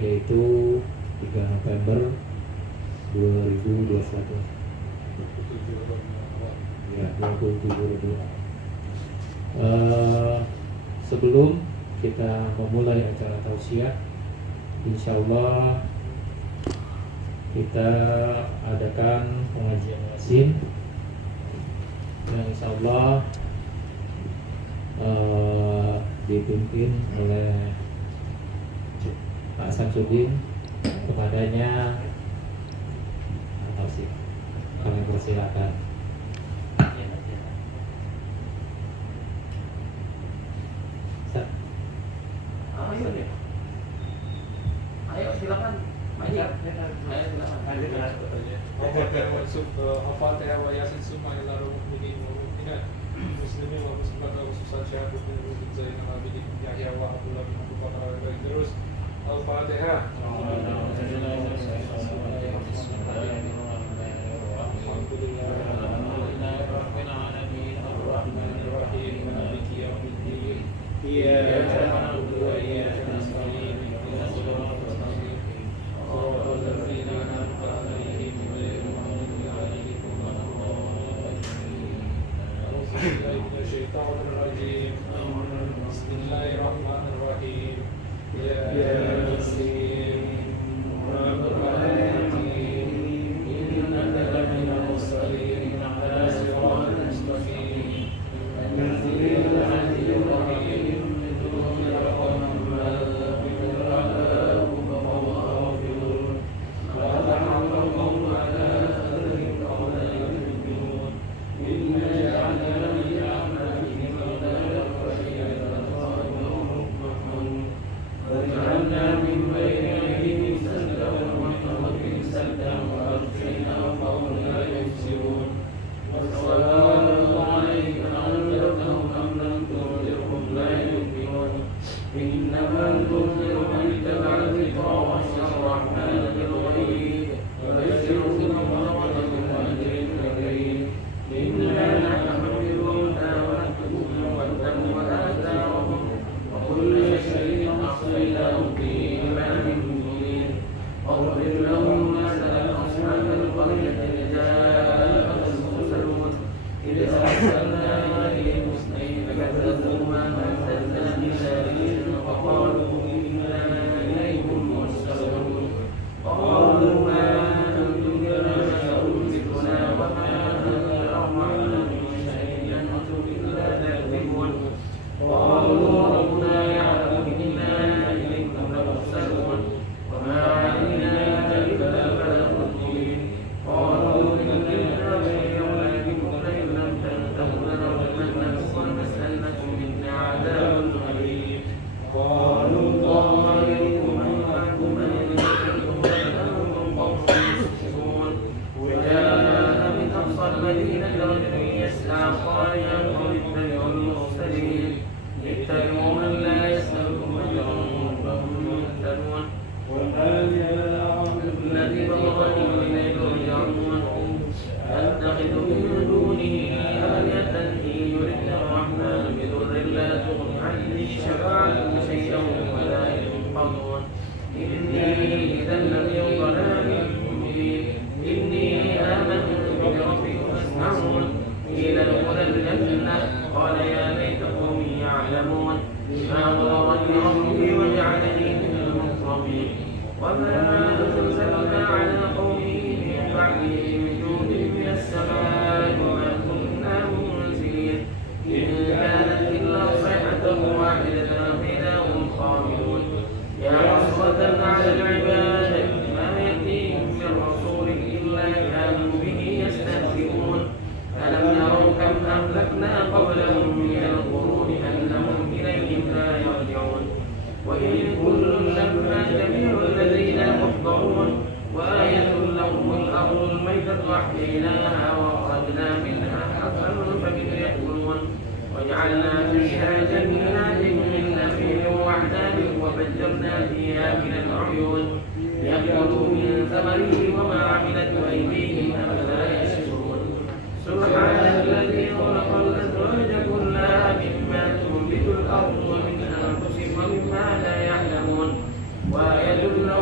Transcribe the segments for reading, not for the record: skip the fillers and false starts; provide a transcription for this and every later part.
yaitu 3 November 2021. Ya, 27. Sebelum kita memulai acara tausiah, insya Allah kita adakan pengajian Yasin yang insya Allah dipimpin oleh Pak Samsudin. Kepadanya tausiah, kami persilakan. Ayo silakan. Ayo silakan. Al-Fatihah wa Yasin summa ila mu'minin wa mu'minat muslimin wa muslimat wa khususan syahadu bin Zainal Abidin Yahya wa Abdullah bin Abu Bakar wa terus Al-Fatihah. Bismillahirrahmanirrahim. ويدل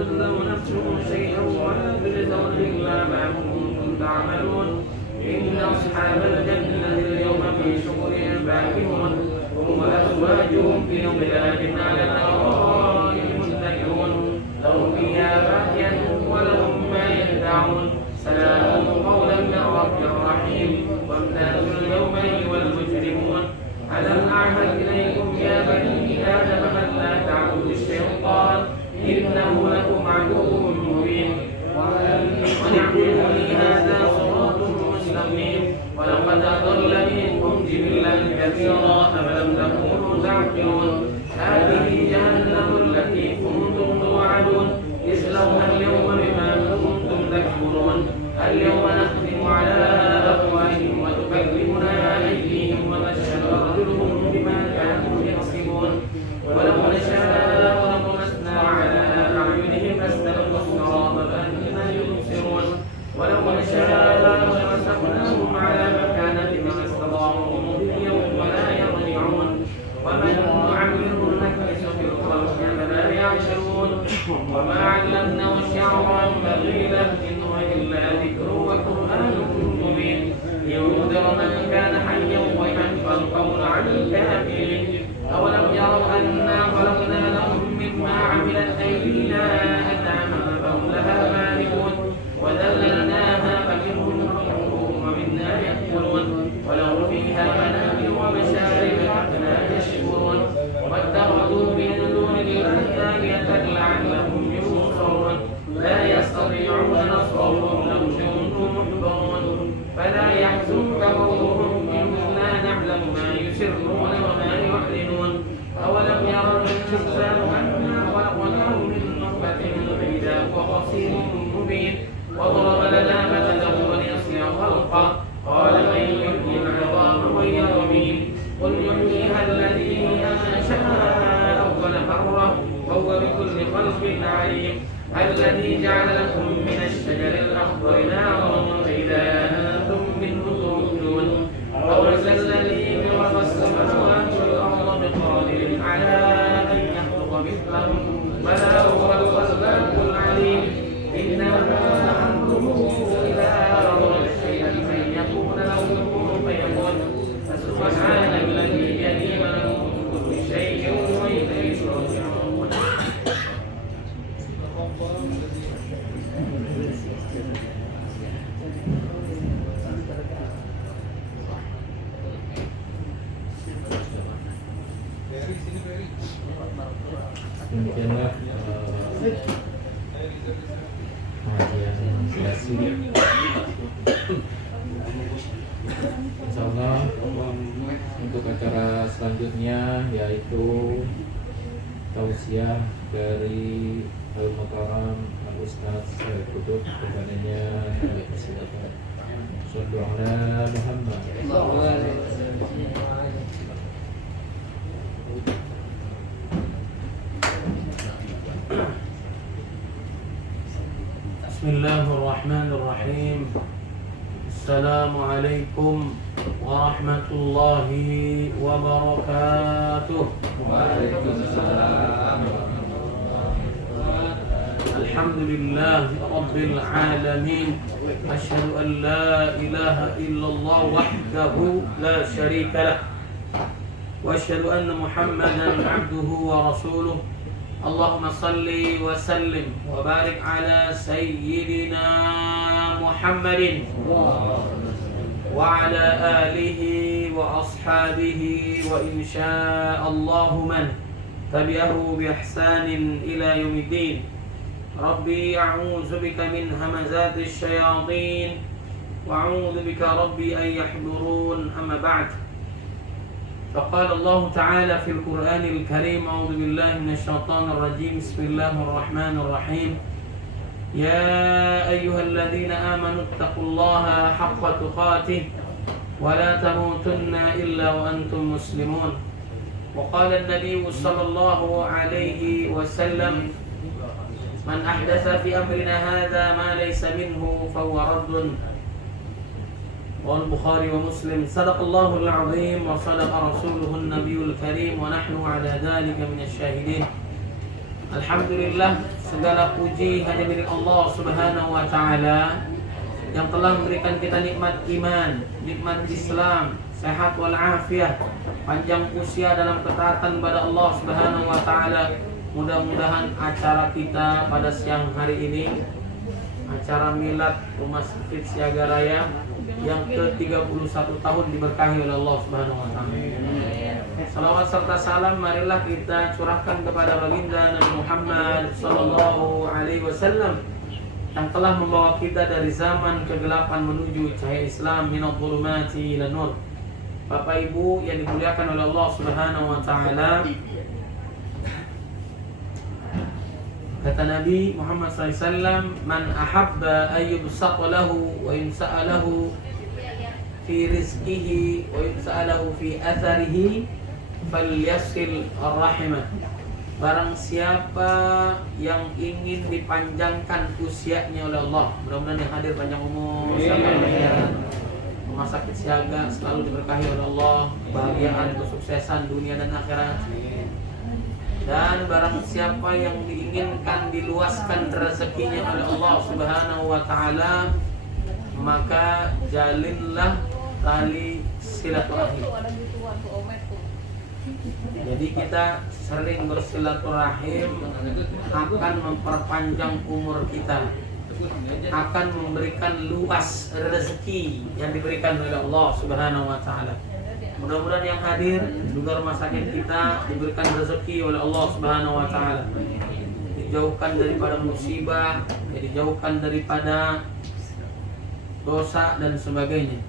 تظلم نفس شيئا ولا تجزون إلا ما كنتم تعملون إن أصحاب الجنة اليوم في شغل باكهون هم وأزواجهم في ظلال على الأرائك متكئون لهم فيها فاكهة ولهم ما يدعون سلام قولا من رب رحيم وامتازوا اليوم أيها المجرمون ألم أعهد إليكم يا بني آدم ألا تعبدوا الشيطان إنه لكم عدو مبين وأن اعبدوني هذا صراط مستقيم ولقد أضل منكم جبلا كثيرا أفلم تكونوا تعقلون هذه جهنم التي كنتم توعدون اصلوها اليوم بما كنتم تكفرون اليوم نختم على أفواههم وتكلمنا أيديهم وتشهد أرجلهم بما كانوا يكسبون ولو نشاء لطمسنا على أعينهم فاستبقوا الصراط فأنى يبصرون ولو نشاء لمسخناهم على مكانتهم ما استطاعوا مضيا ولا يرجعون ومن نعمره نكبسه في الخلق أفلا يعقلون وما علمناه الشعر ينبغي له إن هو إلا ذكر وقرآن مبين لينذر من كان حيا ويحق القول عن الكافرين أولم يروا أنا خلقنا لهم مما عملت أيدينا أنعاما فهم لها مالكون وذللناها فمنهم ركوبهم ومنا يأكلون ولهم فيها منابر ومشارب أفلا يشكرون واتخذوا من دون الله آلهة لعلهم ينصرون لا يستطيعون نصرهم لو كنتم محضرون فلا يحزنك قولهم إنا نعلم ما يسرون وما يعلنون أولم يرى الإنسان أنا خلقناه من نطفة فإذا هو خصيم مبين وضرب لنا مثلا ونسي خلقه قال من يحيي العظام وهي رميم قل يحييها الذي أنشأها أول مرة وهو بكل خلق عليم الذي جعل لكم من الشجر الأخضر نارا فإذا أنتم منه توقدون وأرسل الذي خلق السماوات والأرض بقادر على أن يخلق مثلهم بلى هو الخلاق العليم إنما أمره إذا أراد شيئا أن يقول له كن فيكون فسبحان الذي بيده ملكوت كل شيء وإليه ترجعون Demikianlah pengajian sesi. Insyaallah untuk acara selanjutnya yaitu tausiah dari Al-Mukarram Al-Ustaz Syed Kutub kepadanya kami persilakan. Sallallahu ala Muhammad. بسم الله الرحمن الرحيم السلام عليكم ورحمة الله وبركاته وعليكم السلام. الحمد لله رب العالمين أشهد أن لا إله إلا الله وحده لا شريك له وأشهد أن محمدا عبده ورسوله اللهم صل وسلم وبارك على سيدنا محمد وعلى آله وأصحابه وإن شاء الله من تبعه بإحسان إلى يوم الدين ربي أعوذ بك من همزات الشياطين وأعوذ بك ربي أن يحضرون أما بعد فقال الله تعالى في القرآن الكريم أعوذ بالله من الشيطان الرجيم بسم الله الرحمن الرحيم يا أيها الذين آمنوا اتقوا الله حق تقاته ولا تموتن إلا وأنتم مسلمون وقال النبي صلى الله عليه وسلم من أحدث في أمرنا هذا ما ليس منه فهو رد والبخاري ومسلم صدق الله العظيم وصدق رسوله النبي الكريم ونحن على ذلك من الشاهدين Alhamdulillah, segala puji hanya milik Allah Subhanahu wa taala yang telah memberikan kita nikmat iman, nikmat Islam, sehat wal afiah, panjang usia dalam ketaatan kepada Allah Subhanahu wa taala. Mudah-mudahan acara kita pada siang hari ini, acara milad Rumah Sakit Siaga Raya yang ke-31 tahun diberkahi oleh Allah Subhanahu wa taala. Salawat serta salam marilah kita curahkan kepada baginda Nabi Muhammad sallallahu alaihi wasallam yang telah membawa kita dari zaman kegelapan menuju cahaya Islam, minadh dhulumati ila nur. Bapak Ibu yang dimuliakan oleh Allah Subhanahu wa taala, kata Nabi Muhammad SAW, man ahabba ayyubsata lahu wa yumsa'a lahu fi rizqihi wa yumsa'a lahu fi atharihi falyasil ar-rahimah. Barang siapa yang ingin dipanjangkan usianya oleh Allah, mudah-mudahan yang hadir panjang umur, Rumah Sakit Siaga selalu diberkahi oleh Allah, kebahagiaan, kesuksesan dunia dan akhirat. Dan barang siapa yang diinginkan diluaskan rezekinya oleh Allah Subhanahu wa taala, maka jalinlah tali silaturahim. Jadi kita sering bersilaturahim akan memperpanjang umur kita, akan memberikan luas rezeki yang diberikan oleh Allah Subhanahu wa taala. Mudah-mudahan yang hadir juga rumah sakit kita diberikan rezeki oleh Allah Subhanahu wa taala. Dijauhkan daripada musibah, dijauhkan daripada dosa dan sebagainya.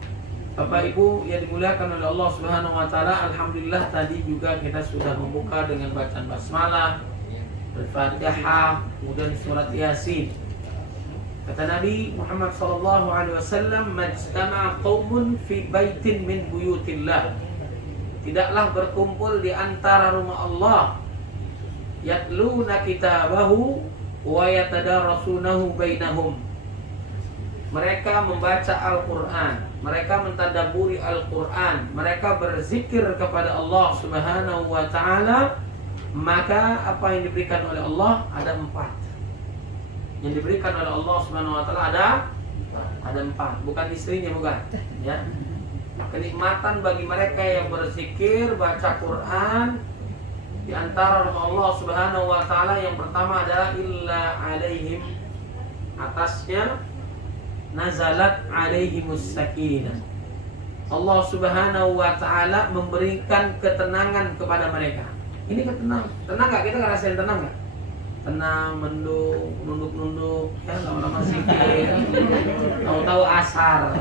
Bapak Ibu yang dimuliakan oleh Allah Subhanahu wa taala, alhamdulillah tadi juga kita sudah membuka dengan bacaan basmalah, Al-Fatihah, kemudian surat Yasin. Kata Nabi Muhammad sallallahu alaihi wasallam, majtama'a qaumun fi baitin min buyutillah. Tidaklah berkumpul di antara rumah Allah, yatluna kitabahu wa yatadarasunahu bainahum. Mereka membaca Al-Qur'an, mereka mentadabburi Al-Qur'an, mereka berzikir kepada Allah Subhanahu wa taala. Maka apa yang diberikan oleh Allah ada 4. Yang diberikan oleh Allah Subhanahu wa taala ada 4, bukan istrinya, bukan, ya. Kenikmatan bagi mereka yang berzikir, baca Quran di antara rumah Allah Subhanahu wa taala yang pertama adalah illa alaihim, atasnya nazalat alaihimus sakinah. Allah Subhanahu wa taala memberikan ketenangan kepada mereka. Ini tenang enggak? Kita ngerasain tenang enggak? Tenang, nunduk, ya lama-lama zikir, tahu-tahu asar,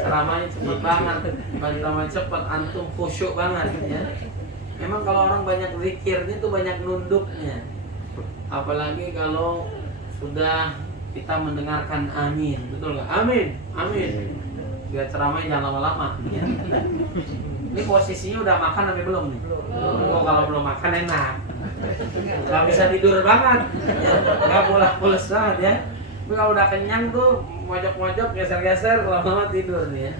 ceramahnya cepet banget, ceramahnya cepet, antum khusyuk banget, ya. Memang kalau orang banyak zikirnya tuh banyak nunduknya, apalagi kalau sudah kita mendengarkan amin, betul nggak? Amin, amin. Biar ceramahnya jangan lama-lama, ya. Ini posisinya udah makan tapi belum nih? Oh, kalau belum makan enak. Gak bisa tidur banget, ya. Gak pulas banget, ya. Tapi kalau udah kenyang tuh mojok-mojok, geser-geser, lama-lama tidur nih, ya.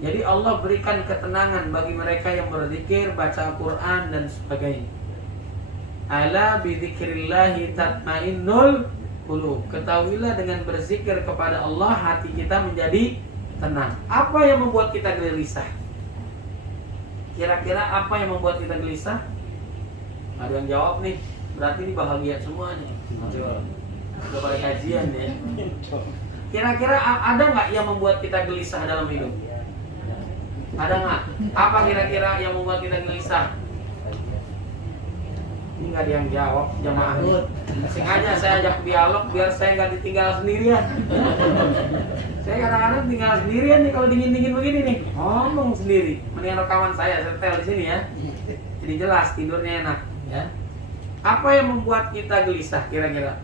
Jadi Allah berikan ketenangan bagi mereka yang berzikir, baca Al-Quran dan sebagainya. Ala bidzikrillahi tatmainnul qulub. Ketahuilah dengan berzikir kepada Allah hati kita menjadi tenang. Apa yang membuat kita gelisah? Kira-kira apa yang membuat kita gelisah? Ada yang jawab nih, berarti ini bahagia semuanya. Udah pada kajian ya. Kira-kira ada nggak yang membuat kita gelisah dalam hidup? Ada nggak? Apa kira-kira yang membuat kita gelisah? Ini nggak ada yang jawab, jamaahnya. Sengaja saya ajak dialog biar saya nggak ditinggal sendirian. Saya kadang-kadang tinggal sendirian nih kalau dingin-dingin begini nih, ngomong sendiri. Mendingan rekaman saya setel di sini ya. Jadi jelas, tidurnya enak. Ya. Apa yang membuat kita gelisah kira-kira?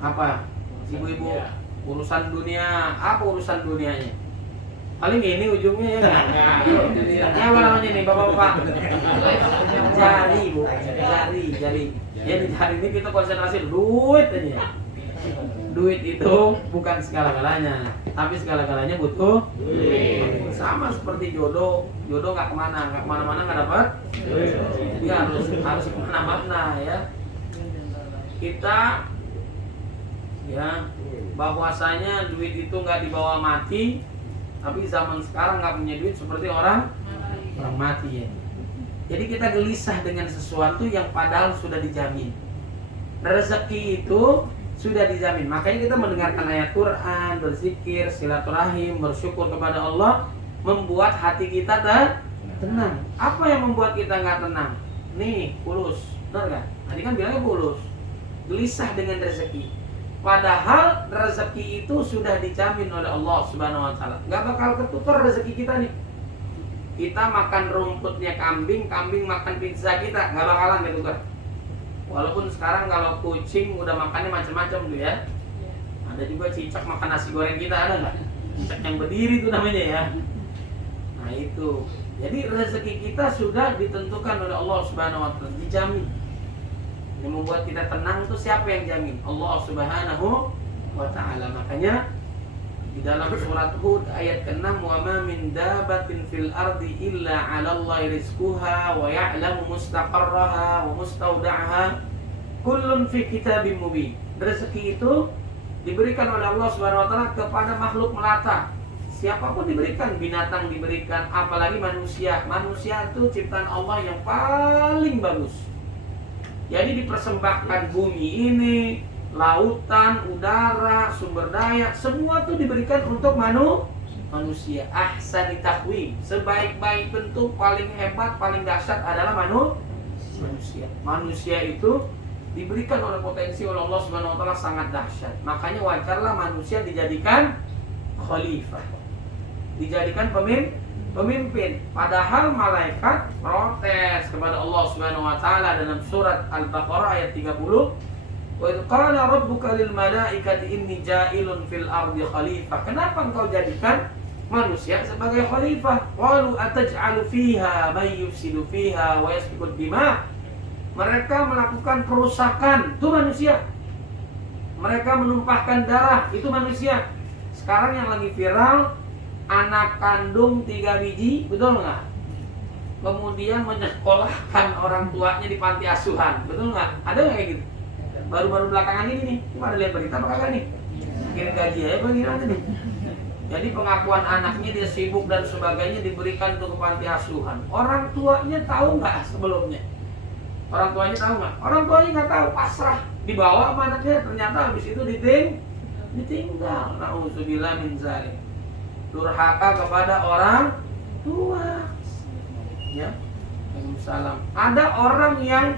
Apa? Ibu-ibu, urusan dunia, apa urusan dunianya? Paling ini ujungnya ya. Ini apa namanya nih bapak-bapak? Jari, Bu. Jari. Ya di jari ini kita konsentrasi duit aja. Duit itu bukan segala-galanya, Tapi segala-galanya butuh duit. Sama seperti jodoh nggak kemana-mana nggak dapat. Jadi harus kemana-mana ya. Kita ya bahwasanya duit itu nggak dibawa mati, tapi zaman sekarang nggak punya duit seperti orang mati ya. Jadi kita gelisah dengan sesuatu yang padahal sudah dijamin. Rezeki itu sudah dijamin. Makanya kita mendengarkan ayat Quran, berzikir, silaturahim, bersyukur kepada Allah, membuat hati kita tenang. Apa yang membuat kita nggak tenang? Nih, pulus, benar nggak? Tadi kan bilangnya pulus, gelisah dengan rezeki. Padahal rezeki itu sudah dijamin oleh Allah Subhanahu Wa Taala. Nggak bakal ketukar rezeki kita nih. Kita makan rumputnya kambing makan pizza kita, nggak bakalan ketukar. Walaupun sekarang kalau kucing udah makannya macam-macam tuh ya. Ada juga cicak makan nasi goreng kita, ada nggak? Cicak yang berdiri itu namanya ya. Nah itu. Jadi rezeki kita sudah ditentukan oleh Allah Subhanahu Wa Taala, dijamin. Yang membuat kita tenang itu siapa yang jamin? Allah Subhanahu Wa Taala. Makanya di dalam surat Hud ayat ke-6, wa ma min dabatin fil ardi illa 'ala Allahi rizquha wa ya'lamu mustaqarraha wa mustaudaha kullun fi kitabim mubin. Rezeki itu diberikan oleh Allah Subhanahu wa taala kepada makhluk melata. Siapapun diberikan, binatang diberikan, apalagi manusia. Manusia itu ciptaan Allah yang paling bagus. Jadi dipersembahkan bumi ini, lautan, udara, sumber daya, semua itu diberikan untuk manusia. Ahsani taqwim, sebaik-baik bentuk, paling hebat, paling dahsyat adalah manusia. Manusia itu diberikan oleh potensi oleh Allah Subhanahu wa taala sangat dahsyat. Makanya wajarlah manusia dijadikan khalifah. Dijadikan pemimpin. Padahal malaikat protes kepada Allah Subhanahu wa taala dalam surat Al-Baqarah ayat 30. Wa idh qala rabbuka lil malaikati inni ja'ilun fil ardi khalifah. Kenapa engkau jadikan manusia sebagai khalifah? Qalu ataj'alu fiha may yufsidu fiha wa yasfiku dima. Mereka melakukan perusakan, itu manusia. Mereka menumpahkan darah, itu manusia. Sekarang yang lagi viral, anak kandung 3 biji, betul nggak? Kemudian menyekolahkan orang tuanya di panti asuhan, betul nggak? Ada nggak kayak gitu? Baru-baru belakangan ini nih, cuma ada lihat berita apa kagak nih? Kirim gaji aja bagaimana nih? Jadi pengakuan anaknya dia sibuk dan sebagainya diberikan untuk ke panti asuhan. Orang tuanya tahu nggak sebelumnya? Orang tuanya tahu nggak? Orang tuanya nggak tahu, pasrah, dibawa sama anaknya, ternyata habis itu ditinggal. Nauzubillah min zalik. Durhaka kepada orang tua. Ya. Waalaikumsalam. Ada orang yang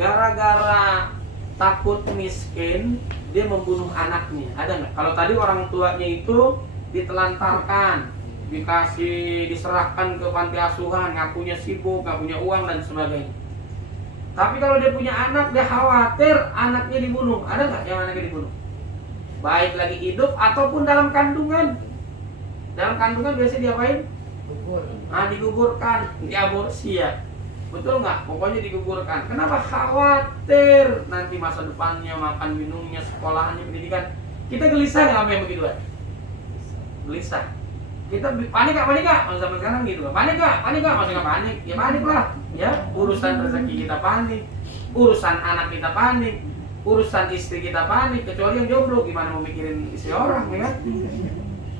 gara-gara takut miskin dia membunuh anaknya. Ada nggak? Kalau tadi orang tuanya itu ditelantarkan, diserahkan ke panti asuhan, ngakunya sibuk, nggak punya uang dan sebagainya. Tapi kalau dia punya anak, dia khawatir anaknya dibunuh. Ada nggak yang anaknya dibunuh? Baik lagi hidup ataupun dalam kandungan. Dalam kandungan biasanya diapain? Digugurkan, diaborsi ya. Betul nggak? Pokoknya digugurkan. Kenapa? Khawatir nanti masa depannya, makan minumnya, sekolahannya, pendidikan. Kita gelisah nggak sama yang begitu ya? Gelisah. Kita panik nggak? Zaman sekarang gitu. Panik nggak? Masih nggak panik? Ya panik lah. Ya, urusan rezeki kita panik, urusan anak kita panik, urusan istri kita panik. Kecuali yang jomblo, gimana mau mikirin istri orang, ya kan?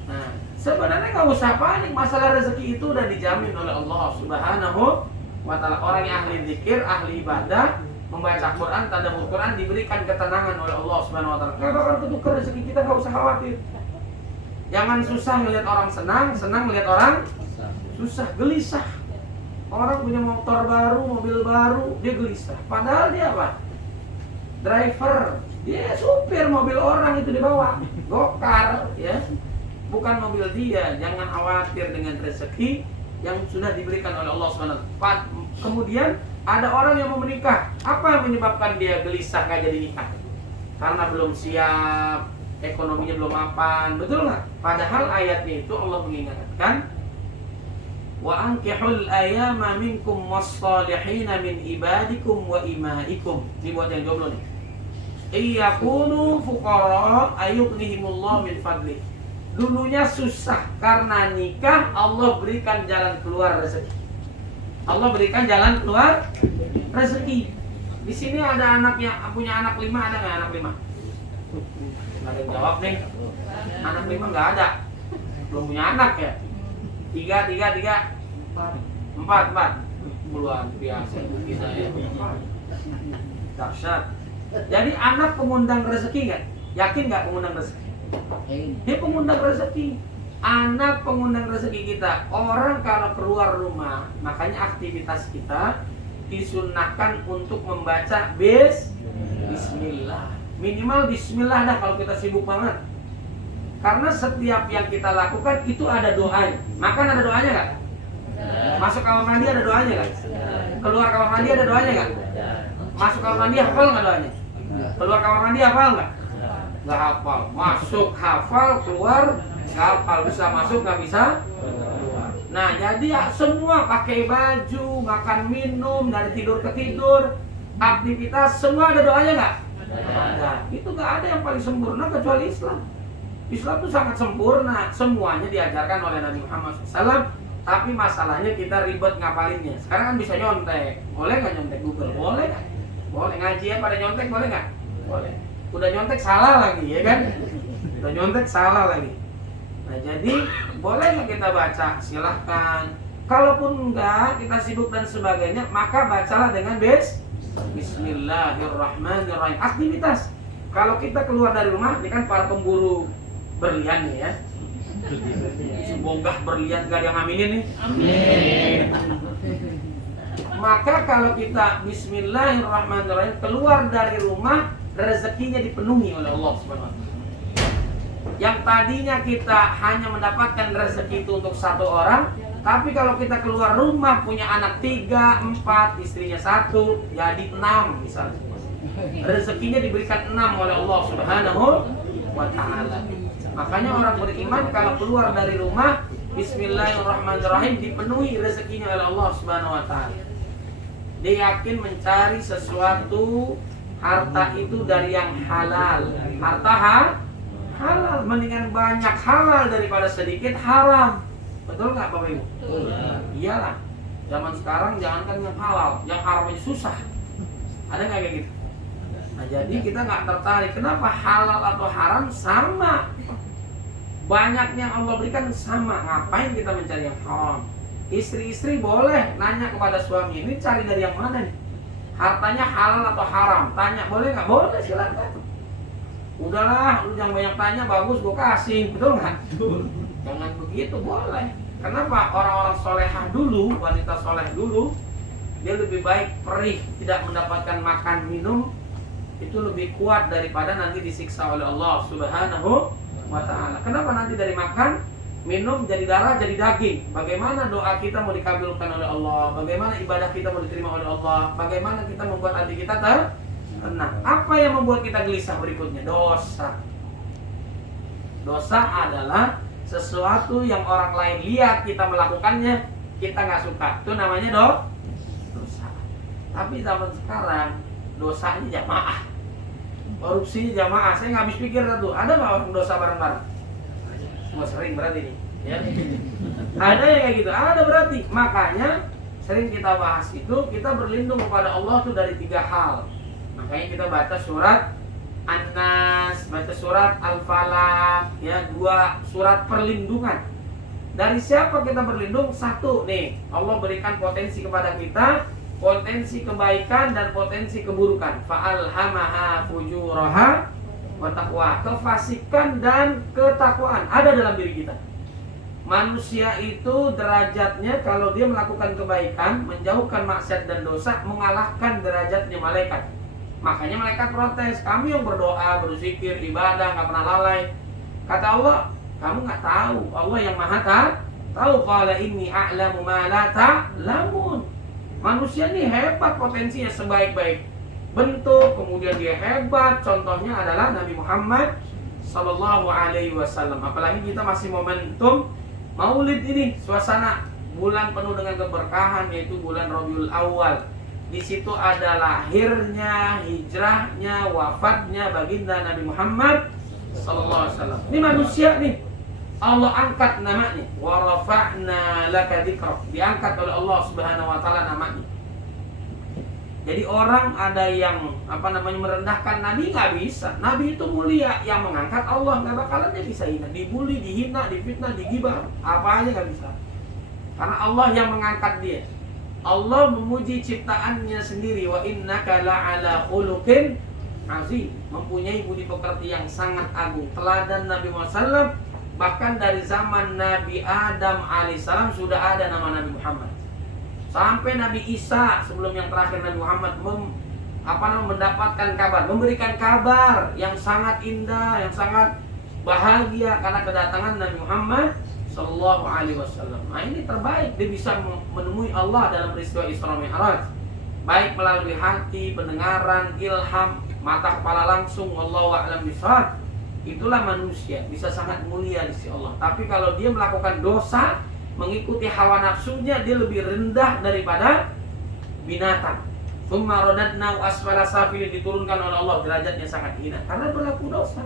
Nah, sebenarnya nggak usah panik. Masalah rezeki itu udah dijamin oleh Allah Subhanahu wa taala. Orang yang ahli zikir, ahli ibadah, membaca Quran, tadabbur Quran, diberikan ketenangan oleh Allah Subhanahu wa taala. Nggak bakal ketukar rezeki kita, nggak usah khawatir. Jangan susah melihat orang senang melihat orang susah, gelisah. Orang punya motor baru, mobil baru, dia gelisah. Padahal dia apa? Driver, dia supir mobil orang itu dibawa, gokar, ya. Bukan mobil dia. Jangan khawatir dengan rezeki yang sudah diberikan oleh Allah SWT. Kemudian ada orang yang mau menikah. Apa yang menyebabkan dia gelisah gak jadi nikah? Karena belum siap, ekonominya belum mapan, betul nggak? Padahal ayatnya itu Allah mengingatkan, wa ankihul ayama minkum was-salihina min ibadikum wa imaikum. Ini buat yang jomblo nih. iyakunu fuqara ayughnihimullah min fadli. Dulunya susah karena nikah, Allah berikan jalan keluar rezeki. Allah berikan jalan keluar rezeki. Di sini ada anaknya, punya anak 5, ada nggak anak 5? Nggak ada yang jawab nih. Anak 5 nggak ada. Belum punya anak ya? 3. 4. Luar biasa kita ya. Dahsyat. Jadi anak pengundang rezeki nggak? Yakin nggak pengundang rezeki? Dia pengundang rezeki. Anak pengundang rezeki kita. Orang kalau keluar rumah, makanya aktivitas kita disunnahkan untuk membaca bismillah. Minimal bismillah dah kalau kita sibuk banget. Karena setiap yang kita lakukan itu ada doanya. Makan ada doanya nggak? Masuk kamar mandi ada doanya nggak? Keluar kamar mandi ada doanya nggak? Masuk kamar mandi hafal nggak doanya? Keluar kamar mandi hafal nggak? Nggak hafal. Masuk hafal, keluar nggak hafal. Bisa masuk nggak bisa? Nah jadi ya, semua pakai baju, makan minum, dari tidur ke tidur, aktivitas semua ada doanya nggak? Ada. Itu nggak ada yang paling sempurna kecuali Islam. Islam itu sangat sempurna, semuanya diajarkan oleh Nabi Muhammad SAW. Tapi masalahnya kita ribet ngapalinnya. Sekarang kan bisa nyontek. Boleh nggak nyontek Google? Boleh nggak? Boleh. Ngajian pada nyontek boleh nggak? Boleh. Udah nyontek salah lagi, ya kan? Udah nyontek salah lagi. Nah jadi boleh nggak kita baca? Silahkan. Kalaupun enggak, kita sibuk dan sebagainya, maka bacalah dengan Bismillahirrahmanirrahim. Aktivitas. Kalau kita keluar dari rumah, ini kan para pemburu berlian nih ya. Semoga berlian gak ada yang aminin nih. Amin. Maka kalau kita Bismillahirrahmanirrahim keluar dari rumah, rezekinya dipenuhi oleh Allah Subhanahu wa taala. Yang tadinya kita hanya mendapatkan rezeki itu untuk 1 orang, tapi kalau kita keluar rumah punya anak 3, 4, istrinya 1, jadi 6 misalnya. Rezekinya diberikan 6 oleh Allah Subhanahu wa taala. Makanya orang beriman kalau keluar dari rumah Bismillahirrahmanirrahim dipenuhi rezekinya oleh Allah Subhanahu wa taala. Dia yakin mencari sesuatu harta itu dari yang halal. Harta halal, mendingan banyak halal daripada sedikit haram. Betul nggak Bapak Ibu? Betul. Iyalah. Zaman sekarang jangankan yang halal, yang haram aja susah. Ada nggak kayak gitu? Nah jadi kita nggak tertarik. Kenapa halal atau haram sama? Banyaknya Allah berikan sama. Ngapain kita mencari yang haram? Istri-istri boleh nanya kepada suami, ini cari dari yang mana nih? Hartanya halal atau haram? Tanya boleh nggak? Boleh, silakan. Udahlah, lu jangan banyak tanya, bagus gue kasih, betul nggak? Jangan begitu, boleh. Kenapa? Orang-orang solehah dulu, wanita soleh dulu, dia lebih baik perih, tidak mendapatkan makan minum, itu lebih kuat daripada nanti disiksa oleh Allah Subhanahu wa ta'ala. Kenapa nanti dari makan minum jadi darah, jadi daging? Bagaimana doa kita mau dikabulkan oleh Allah? Bagaimana ibadah kita mau diterima oleh Allah? Bagaimana kita membuat hati kita tenang? Apa yang membuat kita gelisah berikutnya? Dosa. Dosa adalah sesuatu yang orang lain lihat kita melakukannya, kita nggak suka. Itu namanya dosa. Tapi zaman sekarang dosanya jamaah, korupsinya jamaah. Saya nggak habis pikir tuh, ada nggak orang dosa bareng-bareng? Semua sering berarti nih, ya. Ada yang kayak gitu, ada berarti. Makanya sering kita bahas itu, kita berlindung kepada Allah tuh dari 3 hal. Makanya kita baca surat An-Nas, baca surat Al-Falaq, ya, 2 surat perlindungan. Dari siapa kita berlindung? 1 nih, Allah berikan potensi kepada kita, potensi kebaikan dan potensi keburukan. Fa'alhamaha fujuraha wa taqwa. Kefasikan dan ketakwaan ada dalam diri kita. Manusia itu derajatnya kalau dia melakukan kebaikan, menjauhkan maksiat dan dosa, mengalahkan derajatnya malaikat. Makanya malaikat protes, kamu yang berdoa, berzikir, ibadah, nggak pernah lalai. Kata Allah, kamu nggak tahu. Allah yang maha tahu. Qala inni a'lamu ma la ta'lamun. Manusia ini hebat potensinya sebaik-baik bentuk, kemudian dia hebat. Contohnya adalah Nabi Muhammad Sallallahu Alaihi Wasallam. Apalagi kita masih momentum Maulid ini, suasana bulan penuh dengan keberkahan, yaitu bulan Rabiul Awal. Di situ ada lahirnya, hijrahnya, wafatnya baginda Nabi Muhammad sallallahu alaihi wasallam. Ini manusia nih. Allah angkat namanya. Wa rafa'na laka dzikrak. Diangkat oleh Allah Subhanahu wa taala namanya. Jadi orang ada yang merendahkan Nabi, nggak bisa. Nabi itu mulia, yang mengangkat Allah, nggak bakalan dia bisa hina, dibully, dihina, difitnah, digibah, apa aja nggak bisa. Karena Allah yang mengangkat dia. Allah memuji ciptaannya sendiri, wa innaka la'ala khuluqin azim, mempunyai budi pekerti yang sangat agung. Teladan Nabi Muhammad, bahkan dari zaman Nabi Adam alaihissalam sudah ada nama Nabi Muhammad. Sampai Nabi Isa sebelum yang terakhir Nabi Muhammad mendapatkan kabar, memberikan kabar yang sangat indah, yang sangat bahagia karena kedatangan Nabi Muhammad Sallallahu Alaihi Wasallam. Nah ini terbaik, dia bisa menemui Allah dalam peristiwa Isra Mi'raj, baik melalui hati, pendengaran, ilham, mata kepala langsung. Wallahu a'lam bishawab. Itulah manusia, bisa sangat mulia di sisi Allah. Tapi kalau dia melakukan dosa, mengikuti hawa nafsunya, dia lebih rendah daripada binatang. Tsumma radadnahu asfala safilin, diturunkan oleh Allah, derajatnya sangat hina karena berlaku dosa.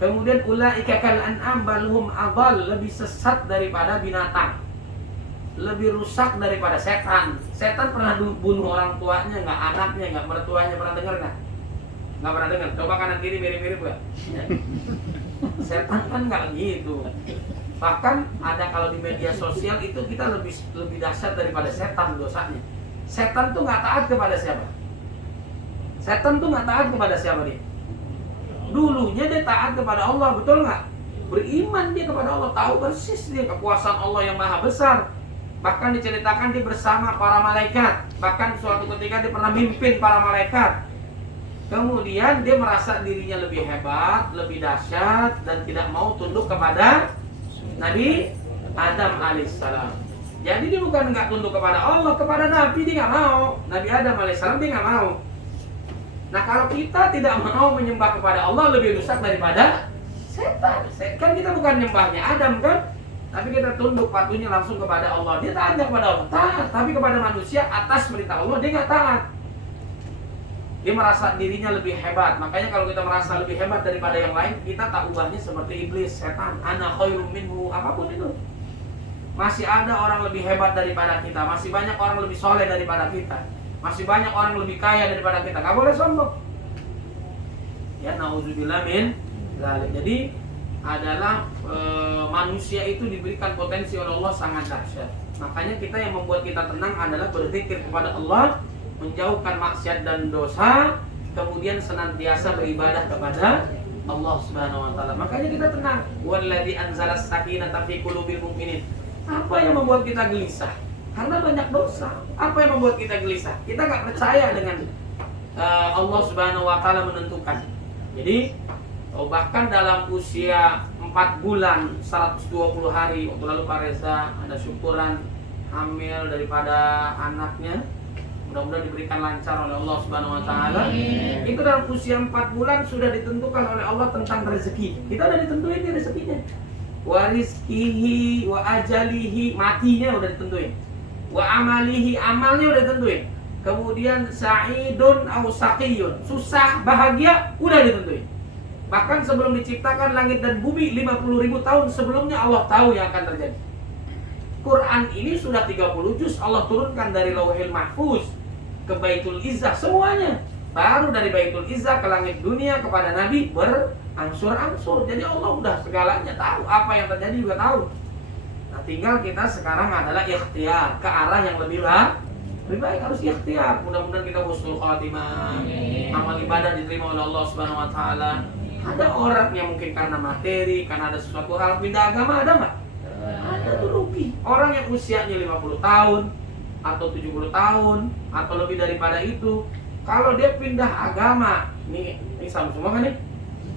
Kemudian ulaika kal an'am bal hum adall, lebih sesat daripada binatang, lebih rusak daripada setan. Setan pernah bunuh orang tuanya nggak, anaknya nggak, mertuanya pernah dengar nggak? Nggak pernah dengar. Coba kanan kiri mirip-mirip nggak? Setan kan nggak gitu. Bahkan ada kalau di media sosial itu kita lebih dahsyat daripada setan dosanya. Setan tuh nggak taat kepada siapa? Setan tuh nggak taat kepada siapa dia? Dulunya dia taat kepada Allah, betul nggak? Beriman dia kepada Allah, tahu persis dia kekuasaan Allah yang maha besar. Bahkan diceritakan dia bersama para malaikat. Bahkan suatu ketika dia pernah mimpin para malaikat. Kemudian dia merasa dirinya lebih hebat, lebih dahsyat, dan tidak mau tunduk kepada Nabi Adam alaihissalam. Jadi dia bukan nggak tunduk kepada Allah, kepada Nabi dia nggak mau. Nabi Adam alaihissalam dia nggak mau. Nah kalau kita tidak mau menyembah kepada Allah, lebih rusak daripada setan. Kan kita bukan nyembahnya Adam kan, tapi kita tunduk patuhnya langsung kepada Allah. Dia taat kepada Allah, taat. Tapi kepada manusia atas perintah Allah dia nggak taat. Dia merasa dirinya lebih hebat. Makanya kalau kita merasa lebih hebat daripada yang lain, kita tak ubahnya seperti iblis, setan. Ana khairum minhu, apapun itu. Masih ada orang lebih hebat daripada kita. Masih banyak orang lebih soleh daripada kita. Masih banyak orang lebih kaya daripada kita. Gak boleh sombong. Ya, na'udzubillah min dzalik. Jadi adalah manusia itu diberikan potensi oleh Allah sangat dahsyat. Makanya kita yang membuat kita tenang adalah berzikir kepada Allah, menjauhkan maksiat dan dosa, kemudian senantiasa beribadah kepada Allah Subhanahu wa taala. Makanya kita tenang. Wallazi anzalas sakinata fi qulubil mu'minin. Apa yang membuat kita gelisah? Karena banyak dosa. Apa yang membuat kita gelisah? Kita nggak percaya dengan Allah Subhanahu wa taala menentukan. Jadi bahkan dalam usia 4 bulan 120 hari waktu lalu Pak Reza ada syukuran hamil daripada anaknya. Mudah-mudahan diberikan lancar oleh Allah Subhanahu wa taala. Itu dalam usia 4 bulan sudah ditentukan oleh Allah tentang rezeki. Kita udah ditentuin nih rezekinya. Wa rizqihi wa ajalihi, matinya udah ditentuin. Wa amalihi, amalnya udah ditentuin. Kemudian sa'idun au saqiyun, susah bahagia udah ditentuin. Bahkan sebelum diciptakan langit dan bumi 50.000 tahun sebelumnya Allah tahu yang akan terjadi. Quran ini sudah 30 juz Allah turunkan dari Lauhil Mahfuz ke Baitul Izzah semuanya. Baru dari Baitul Izzah ke langit dunia kepada Nabi berangsur-angsur. Jadi Allah udah segalanya tahu, apa yang terjadi juga tahu. Nah, tinggal kita sekarang adalah ikhtiar ke arah yang lebih baik, harus ikhtiar. Mudah-mudahan kita husnul khatimah, amal ibadah diterima oleh Allah Subhanahu wa taala. Ada orang yang mungkin karena materi, karena ada sesuatu hal pindah agama, ada nggak? Ada, tuh rugi. Orang yang usianya 50 tahun atau 70 tahun atau lebih daripada itu, kalau dia pindah agama, ini sama semua kan nih?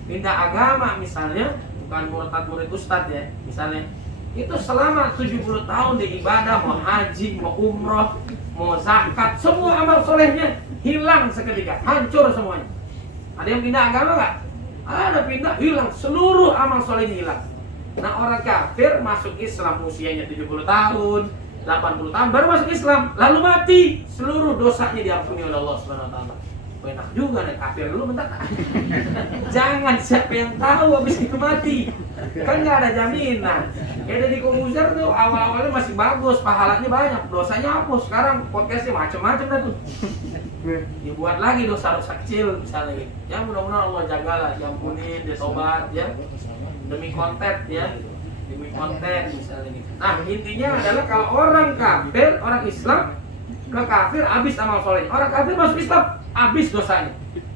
Pindah agama misalnya, bukan murid ustadz ya, misalnya itu selama 70 tahun dia ibadah, mau haji, mau umroh, mau zakat, semua amal solehnya hilang seketika, hancur semuanya. Ada yang pindah agama nggak? Ada, pindah, hilang, seluruh amal solehnya hilang. Nah orang kafir masuk Islam usianya 70 tahun, 80 tahun baru masuk Islam, lalu mati, seluruh dosanya diampuni oleh Allah Subhanahu wa taala. Enak juga nih kafir dulu bentar. Jangan, siapa yang tahu habis itu mati. Kan nggak ada jaminan. Kayak Deddy Corbuzier tuh awal-awalnya masih bagus, pahalanya banyak, dosanya hapus. Sekarang podcastnya macam-macam dah tuh. Dibuat lagi dosa-dosa kecil misalnya gitu. Ya mudah-mudahan Allah jagalah, diampunin, dia tobat ya. Demi konten ya. Demi konten misalnya gitu. Nah, intinya adalah kalau orang kafir, orang Islam ke kafir habis amal soleh. Orang kafir masuk Islam habis dosanya.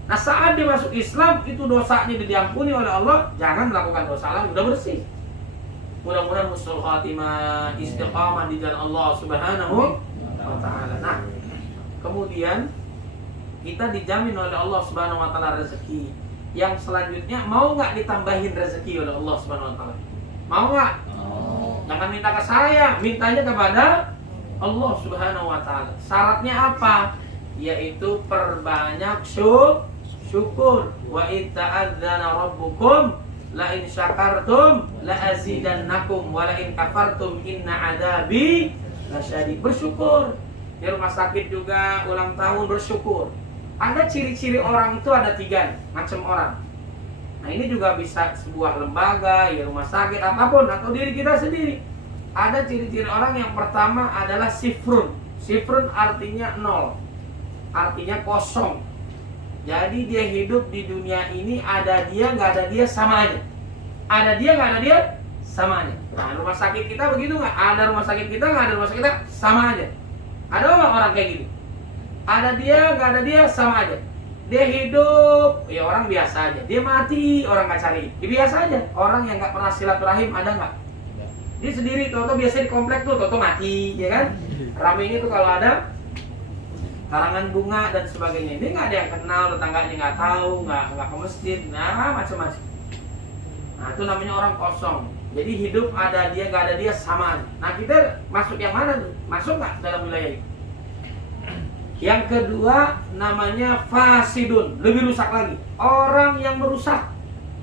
Nah, saat dia masuk Islam itu dosanya diampuni oleh Allah, jangan melakukan dosa lagi, udah bersih. Mudah-mudahan husnul khatimah, istiqamah di jalan Allah Subhanahu wa taala. Nah, kemudian kita dijamin oleh Allah Subhanahu wa taala rezeki. Yang selanjutnya mau nggak ditambahin rezeki oleh Allah Subhanahu wa taala? Mau nggak? Jangan minta ke saya, mintanya kepada Allah Subhanahu wa taala. Syaratnya apa? Yaitu perbanyak syukur. Wa itta'adzana rabbukum la in syakartum la azidannakum wa la in kafartum inna adzabi lasyadid. Bersyukur. Di rumah sakit juga ulang tahun bersyukur. Ada ciri-ciri orang itu ada 3 macam orang. Nah, ini juga bisa sebuah lembaga, ya rumah sakit apapun atau diri kita sendiri. Ada ciri-ciri orang yang pertama adalah sifrun. Sifrun artinya 0. Artinya kosong. Jadi dia hidup di dunia ini ada dia nggak ada dia sama aja. Ada dia nggak ada dia sama aja. Nah, rumah sakit kita begitu nggak? Ada rumah sakit kita nggak ada rumah sakit kita sama aja. Ada nggak orang kayak gitu? Ada dia nggak ada dia sama aja. Dia hidup ya orang biasa aja. Dia mati orang nggak cari. Ya, biasa aja. Orang yang nggak pernah silaturahim ada nggak? Dia sendiri. Toto biasanya di komplek tuh Toto mati, ya kan? Ramenya tuh kalau ada karangan bunga dan sebagainya. Ini nggak ada yang kenal, tetangganya nggak tahu, nggak ke masjid, nah macam-macam. Nah itu namanya orang kosong. Jadi hidup ada dia nggak ada dia sama. Nah kita masuk yang mana tuh? Masuk nggak dalam wilayah itu? Yang kedua namanya fasidun, lebih rusak lagi. Orang yang merusak,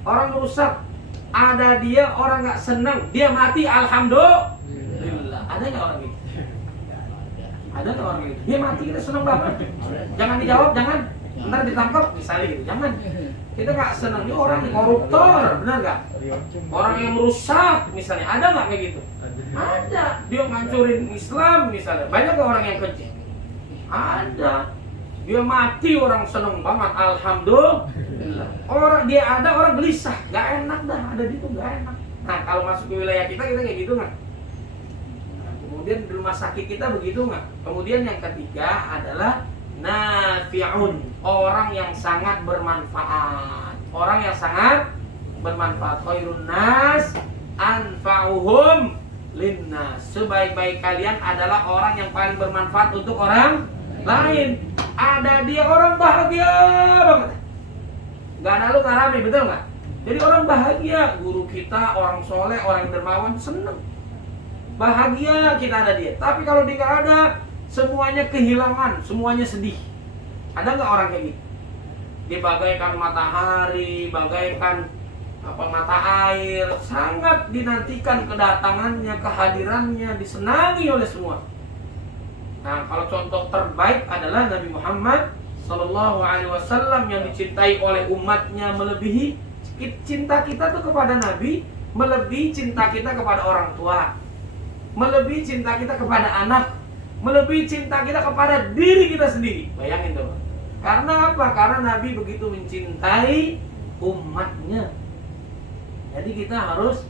orang merusak. Ada dia orang nggak senang, dia mati alhamdulillah. Ada nggak orang gitu? Ada nggak orang gitu? Dia mati kita senang banget. Jangan dijawab, jangan. Ntar ditangkap misalnya gitu. Jangan. Kita nggak senang. Ini orang yang koruptor, benar nggak? Orang yang merusak misalnya. Ada nggak kayak gitu? Ada. Dia ngancurin Islam misalnya. Banyak nggak orang yang keji? Ada. Dia mati orang senang banget. Alhamdulillah. Orang dia ada orang gelisah. Nggak enak dah. Ada di itu nggak enak. Nah kalau masuk ke wilayah kita kayak gitu nggak? Kemudian di rumah sakit kita begitu nggak? Kemudian yang ketiga adalah nafi'un, orang yang sangat bermanfaat. Orang yang sangat bermanfaat. Khairun nas anfa'uhum linnas. Sebaik-baik kalian adalah orang yang paling bermanfaat untuk orang lain. Ada dia orang bahagia banget. Gak ada lu gak rame, betul nggak? Jadi orang bahagia. Guru kita orang soleh, orang dermawan seneng. Bahagia kita ada dia. Tapi kalau dia nggak ada, semuanya kehilangan, semuanya sedih. Ada nggak orang kayak gitu? Dia bagaikan matahari, bagaikan mata air, sangat dinantikan kedatangannya, kehadirannya, disenangi oleh semua. Nah, kalau contoh terbaik adalah Nabi Muhammad Sallallahu Alaihi Wasallam yang dicintai oleh umatnya melebihi cinta kita tuh kepada Nabi, melebihi cinta kita kepada orang tua, melebihi cinta kita kepada anak, melebihi cinta kita kepada diri kita sendiri. Bayangin tuh. Karena apa? Karena Nabi begitu mencintai umatnya. Jadi kita harus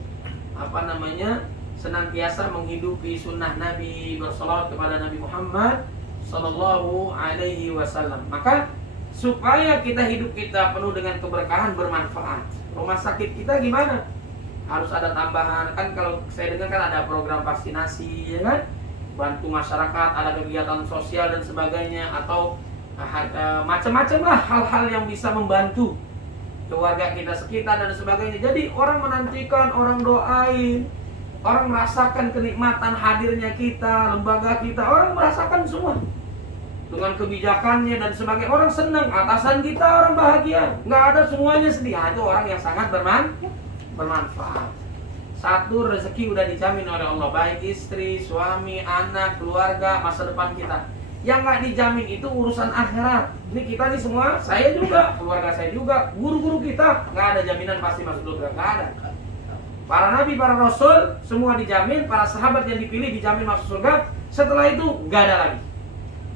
senantiasa menghidupi sunnah Nabi, bersalawat kepada Nabi Muhammad Sallallahu Alaihi Wasallam. Maka supaya hidup kita penuh dengan keberkahan, bermanfaat. Rumah sakit kita gimana? Harus ada tambahan. Kan kalau saya dengar kan ada program vaksinasi, ya kan? Bantu masyarakat, ada kegiatan sosial dan sebagainya, atau macam-macam lah hal-hal yang bisa membantu keluarga kita sekitar dan sebagainya. Jadi orang menantikan, orang doain, orang merasakan kenikmatan hadirnya kita, lembaga kita, orang merasakan semua dengan kebijakannya dan sebagainya. Orang senang, atasan kita orang bahagia, nggak ada semuanya sedih. Itu orang yang sangat bermanfaat. Satu, rezeki udah dijamin oleh Allah, baik istri, suami, anak, keluarga, masa depan kita. Yang nggak dijamin itu urusan akhirat. Ini kita nih semua, saya juga, keluarga saya juga, guru-guru kita, nggak ada jaminan pasti masuk surga, nggak ada. Para nabi, para rasul, semua dijamin, para sahabat yang dipilih dijamin masuk surga. Setelah itu nggak ada lagi.